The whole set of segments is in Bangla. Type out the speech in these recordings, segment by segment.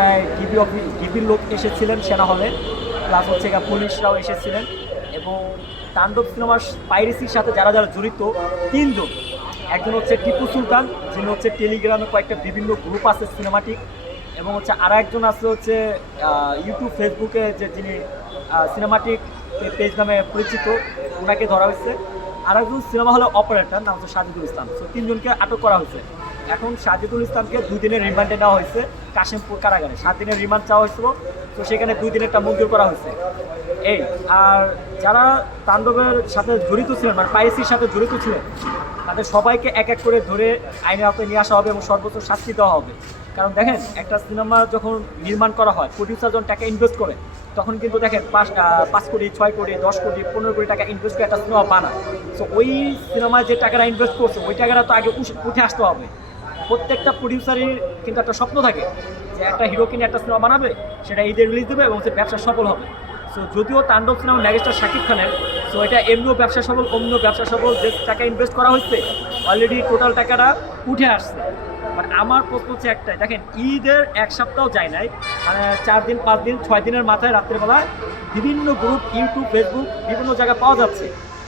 প্রায় ডিবি অফিস ডিবির লোক এসেছিলেন সেনা হলে প্লাস হচ্ছে পুলিশরাও এসেছিলেন এবং তাণ্ডব সিনেমার পাইরেসির সাথে যারা যারা জড়িত, তিনজন। একজন হচ্ছে টিপু সুলতান, যিনি হচ্ছে টেলিগ্রামে কয়েকটা বিভিন্ন গ্রুপ আছে সিনেমাটিক এবং হচ্ছে আর একজন আছে হচ্ছে ইউটিউব ফেসবুকে যে যিনি সিনেমাটিক পেজ নামে পরিচিত, ওনাকে ধরা হয়েছে। আর একজন সিনেমা হলে অপারেটর নাম হচ্ছে সাজিদুল ইসলাম। তো তিনজনকে আটক করা হয়েছে। এখন সাজিদুল ইসলামকে দুই দিনের রিমান্ডে নেওয়া হয়েছে কাশিমপুর কারাগারে। সাত দিনের রিমান্ড চাওয়া হয়েছিল, তো সেখানে দুই দিনেরটা মঞ্জুর করা হয়েছে। এই, আর যারা তাণ্ডবের সাথে জড়িত ছিলেন মানে পাইসির সাথে জড়িত ছিলেন, তাদের সবাইকে এক এক করে ধরে আইনের আওতায় নিয়ে আসা হবে এবং সর্বোচ্চ শাস্তি দেওয়া হবে। কারণ দেখেন, একটা সিনেমা যখন নির্মাণ করা হয় প্রডিউসার যখন টাকা ইনভেস্ট করে, তখন কিন্তু দেখেন পাঁচ পাঁচ কোটি, ছয় কোটি, দশ কোটি, পনেরো কোটি টাকা ইনভেস্ট করে একটা সিনেমা বানায়। তো ওই সিনেমায় যে টাকাটা ইনভেস্ট করছে, ওই টাকাটা তো আগে উঠে আসতে হবে। প্রত্যেকটা প্রডিউসারের কিন্তু একটা স্বপ্ন থাকে যে একটা হিরো কিনে একটা সিনেমা বানাবে, সেটা ঈদে রিলিজ দেবে এবং সে ব্যবসা সফল হবে। সো যদিও তাণ্ডব সিনেমা ম্যাগেস্টার শাকিব খানের সো এটা এমনিও ব্যবসা সফল অন্য ব্যবসা সফল, যে টাকা ইনভেস্ট করা হয়েছে অলরেডি টোটাল টাকাটা উঠে আসছে। মানে আমার প্রশ্ন হচ্ছে একটাই, দেখেন, ঈদের এক সপ্তাহ যায় নাই মানে চার দিন, পাঁচ দিন, ছয় দিনের মাথায় রাত্রেবেলায় বিভিন্ন গ্রুপ ইউটিউব ফেসবুক বিভিন্ন জায়গায় পাওয়া যাচ্ছে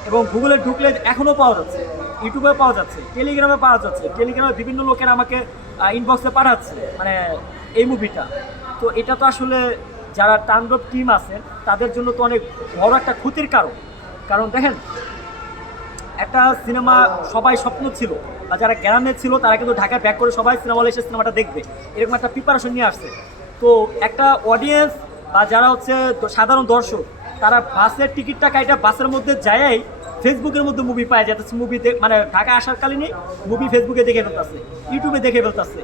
এবং গুগলে ঢুকলে এখনও পাওয়া যাচ্ছে। ইউটিউবে পাওয়া যাচ্ছে টেলিগ্রামে পাওয়া যাচ্ছে টেলিগ্রামে বিভিন্ন লোকেরা আমাকে ইনবক্সে পাঠাচ্ছে মানে এই মুভিটা তো এটা তো আসলে যারা তাণ্ডব টিম আছে, তাদের জন্য তো অনেক বড় একটা ক্ষতির কারণ। কারণ দেখেন, একটা সিনেমা সবাই স্বপ্ন ছিল, বা যারা গ্রামে ছিল, তারা কিন্তু ঢাকায় ব্যাক করে সবাই সিনেমা হলে এসে সিনেমাটা দেখবে। এরকম একটা প্রিপারেশন নিয়ে আসছে। তো একটা অডিয়েন্স বা যারা হচ্ছে সাধারণ দর্শক, তারা বাসের টিকিটটা কাইটা বাসের মধ্যে যায়ই ফেসবুকের মধ্যে মুভি পায় যাচ্ছে মুভি মানে ঢাকা আসার কালীনই মুভি ফেসবুকে দেখে ফেলতেছে ইউটিউবে দেখে ফেলতেছে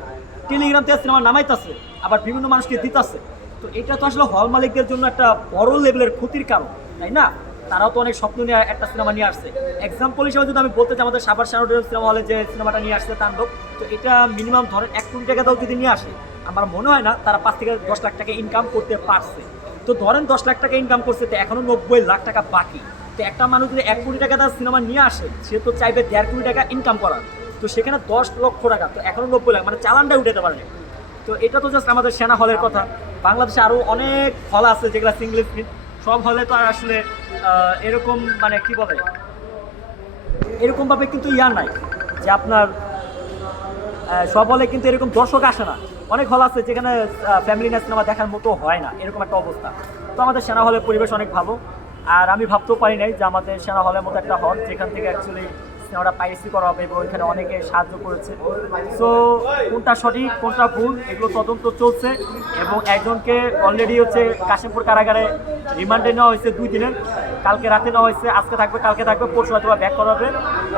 টেলিগ্রাম থেকে সিনেমা নামাইতেছে, আবার বিভিন্ন মানুষকে দিতেছে। তো এটা তো আসলে হল মালিকদের জন্য একটা বড় লেভেলের ক্ষতির কারণ, তাই না? তারাও তো অনেক স্বপ্ন নিয়ে একটা সিনেমা নিয়ে আসছে। এক্সাম্পল হিসেবে যদি আমি বলতে চাই, আমাদের সাবার সানোডের সিনেমা হলে যে সিনেমাটা নিয়ে আসছে তাণ্ডব, তো এটা মিনিমাম ধরেন এক কোটি টাকা দাও যদি নিয়ে আসে, আমার মনে হয় না তারা পাঁচ থেকে দশ লাখ টাকা ইনকাম করতে পারছে। তো ধরেন দশ লাখ টাকা ইনকাম করছে, তো এখনও নব্বই লাখ টাকা বাকি। তো একটা মানুষ যদি এক কোটি টাকা তার সিনেমা নিয়ে আসে, সে তো চাইবে দেড় কোটি টাকা ইনকাম করার। তো সেখানে দশ লক্ষ টাকা, তো এখনও নব্বই লাখ মানে চালানটা উঠাতে পারে তো এটা তো জাস্ট আমাদের সেনা হলের কথা। বাংলাদেশে আরও অনেক হল আছে যেগুলো সিঙ্গল স্ক্রিন সব হলে তো আর আসলে এরকম মানে কি বলে? এরকমভাবে কিন্তু ইয়া নাই যে আপনার সব হলে কিন্তু এরকম দর্শক আসে না। অনেক হল আছে যেখানে ফ্যামিলি না সিনেমা দেখার মতো হয় না, এরকম একটা অবস্থা। তো আমাদের সেনা হলের পরিবেশ অনেক ভালো। আর আমি ভাবতেও পারি নাই যে আমাদের সেনা হলের মতো একটা হল যেখান থেকে অ্যাকচুয়ালি সিনেমাটা পাইরেসি করা হবে এবং ওইখানে অনেকে সাহায্য করেছে। সো কোনটা সঠিক, কোনটা ভুল, এগুলো তদন্ত চলছে এবং একজনকে অলরেডি হচ্ছে কাশিমপুর কারাগারে রিমান্ডে নেওয়া হয়েছে দুই দিনের। কালকে রাতে নেওয়া হয়েছে, আজকে থাকবে, কালকে থাকবে, পরশু হয়তো ব্যাক করা হবে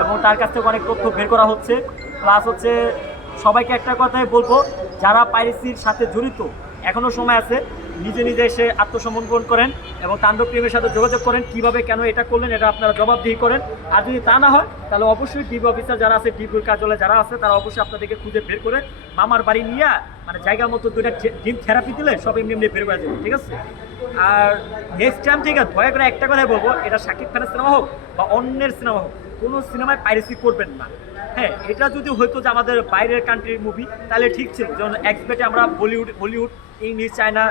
এবং তার কাছ থেকে অনেক তথ্য বের করা হচ্ছে। প্লাস হচ্ছে সবাইকে একটা কথাই বলব, যারা পাইরেসির সাথে জড়িত এখনও সময় আছে। নিজে নিজে এসে আত্মসমর্পণ করেন এবং তাণ্ডব প্রেমের সাথে যোগাযোগ করেন, কীভাবে কেন এটা করলেন, এটা আপনারা জবাবদিহি করেন। আর যদি তা না হয়, তাহলে অবশ্যই ডিবি অফিসার যারা আছে, ডিবির কার্যালয়ে যারা আছে, তারা অবশ্যই আপনাদেরকে খুঁজে বের করে মামার বাড়ি নিয়ে মানে জায়গা মতো দুইটা ডিম থেরাপি দিলে সব এমনি এমনি বের করে দেবে ঠিক আছে? আর নেক্সট টাইম ঠিক আছে, দয়া করে একটা কথাই বলব, এটা শাকিব খানের সিনেমা হোক বা অন্যের সিনেমা হোক, কোনো সিনেমায় পাইরেসি করবেন না। হ্যাঁ এটা যদি হয়তো যে আমাদের বাইরের কান্ট্রির মুভি তাহলে ঠিক ছিল। যেমন এক্সপেক্টে আমরা Bollywood Bollywood English, China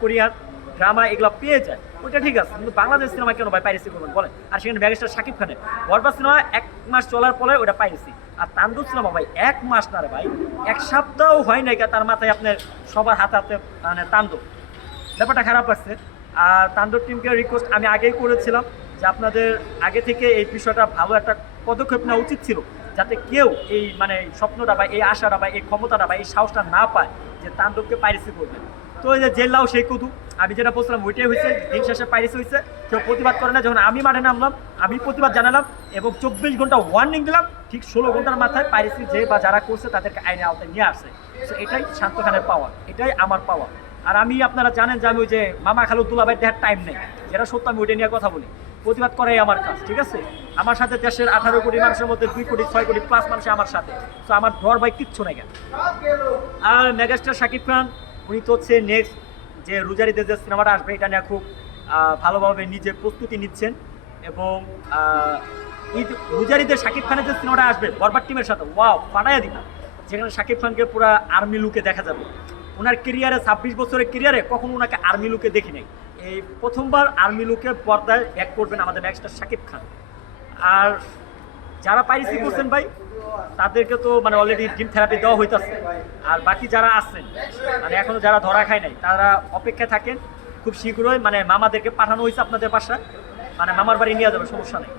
Korean drama এগুলো পেয়ে যায়। ওইটা ঠিক আছে, কিন্তু বাংলাদেশ সিনেমা কেন ভাই পাইরেসি করবেন বলেন? আর সেখানে ম্যাগেস্টার শাকিব খানের। বরবাদ সিনেমা এক মাস চলার পরে ওটা পাইরেসি। আর তান্দুর সিনেমা ভাই এক মাস না রে ভাই, এক সপ্তাহ হয় নাই তার মাথায় আপনার সবার হাতে হাতে মানে তান্দুর ব্যাপারটা খারাপ আছে। আর তান্দুর টিমকে রিকোয়েস্ট আমি আগেই করেছিলাম যে আপনাদের আগে থেকে এই বিষয়টা ভালো একটা পদক্ষেপ নেওয়া উচিত ছিল, যাতে কেউ এই মানে স্বপ্নটা বা এই আশাটা বা এই ক্ষমতাটা বা এই সাহসটা না পায়। যে তাণ্ডবকে পাইরেসি করবে তো এই যে জেল্লাও সেই কুতু আমি যেটা বলছিলাম, ওইটাই হয়েছে দিন শেষে পাইরেসি হয়েছে কেউ প্রতিবাদ করে না, যখন আমি মাঠে নামলাম, আমি প্রতিবাদ জানালাম এবং চব্বিশ ঘণ্টা ওয়ার্নিং দিলাম, ঠিক ষোলো ঘণ্টার মাথায় পাইরেসি যে বা যারা করছে তাদেরকে আইনের আওতায় নিয়ে আসে তো এটাই শান্ত খানের এটাই আমার পাওয়া আর আমি, আপনারা জানেন যে আমি ওই যে মামা খালু দুলাভাই দেখার টাইম নেই। যেটা সত্য আমি ওইটা নিয়ে কথা বলি। প্রতিবাদ করাই আমার কাজ, ঠিক আছে? আমার সাথে দেশের আঠারো কোটি মানুষের মধ্যে দুই কোটি, ছয় কোটি প্লাস মানুষ আমার সাথে। তো আমার ডর ভাই কিচ্ছু নাই কেন আর মেগাস্টার শাকিব খান, উনি তো হচ্ছে নেক্সট যে রুজারিতে যে সিনেমাটা আসবে, এটা নিয়ে খুব ভালোভাবে নিজে প্রস্তুতি নিচ্ছেন। এবং ঈদ, রুজারিতে শাকিব খানের যে সিনেমাটা আসবে বরবার টিমের সাথে ওয়াও ফাটাইয়া দিব। যেখানে শাকিব খানকে পুরো আর্মি লুকে দেখা যাবে। ওনার কেরিয়ারে ছাব্বিশ বছরের কেরিয়ারে কখনো ওনাকে আর্মি লুকে দেখি নাই। এই প্রথমবার আর্মি লুকে পর্দায় ব্যাক করবেন আমাদের ম্যাক্সটার শাকিব খান। আর যারা পাইরেসি করছেন ভাই, তাদেরকে তো মানে অলরেডি জিম থেরাপি দেওয়া হইতেছে। আর বাকি যারা আছেন মানে এখনও যারা ধরা খায় নাই, তারা অপেক্ষায় থাকেন। খুব শীঘ্রই মানে মামাদেরকে পাঠানো হয়েছে আপনাদের বাসায়। মানে মামার বাড়ি নিয়ে যাবে, সমস্যা নেই।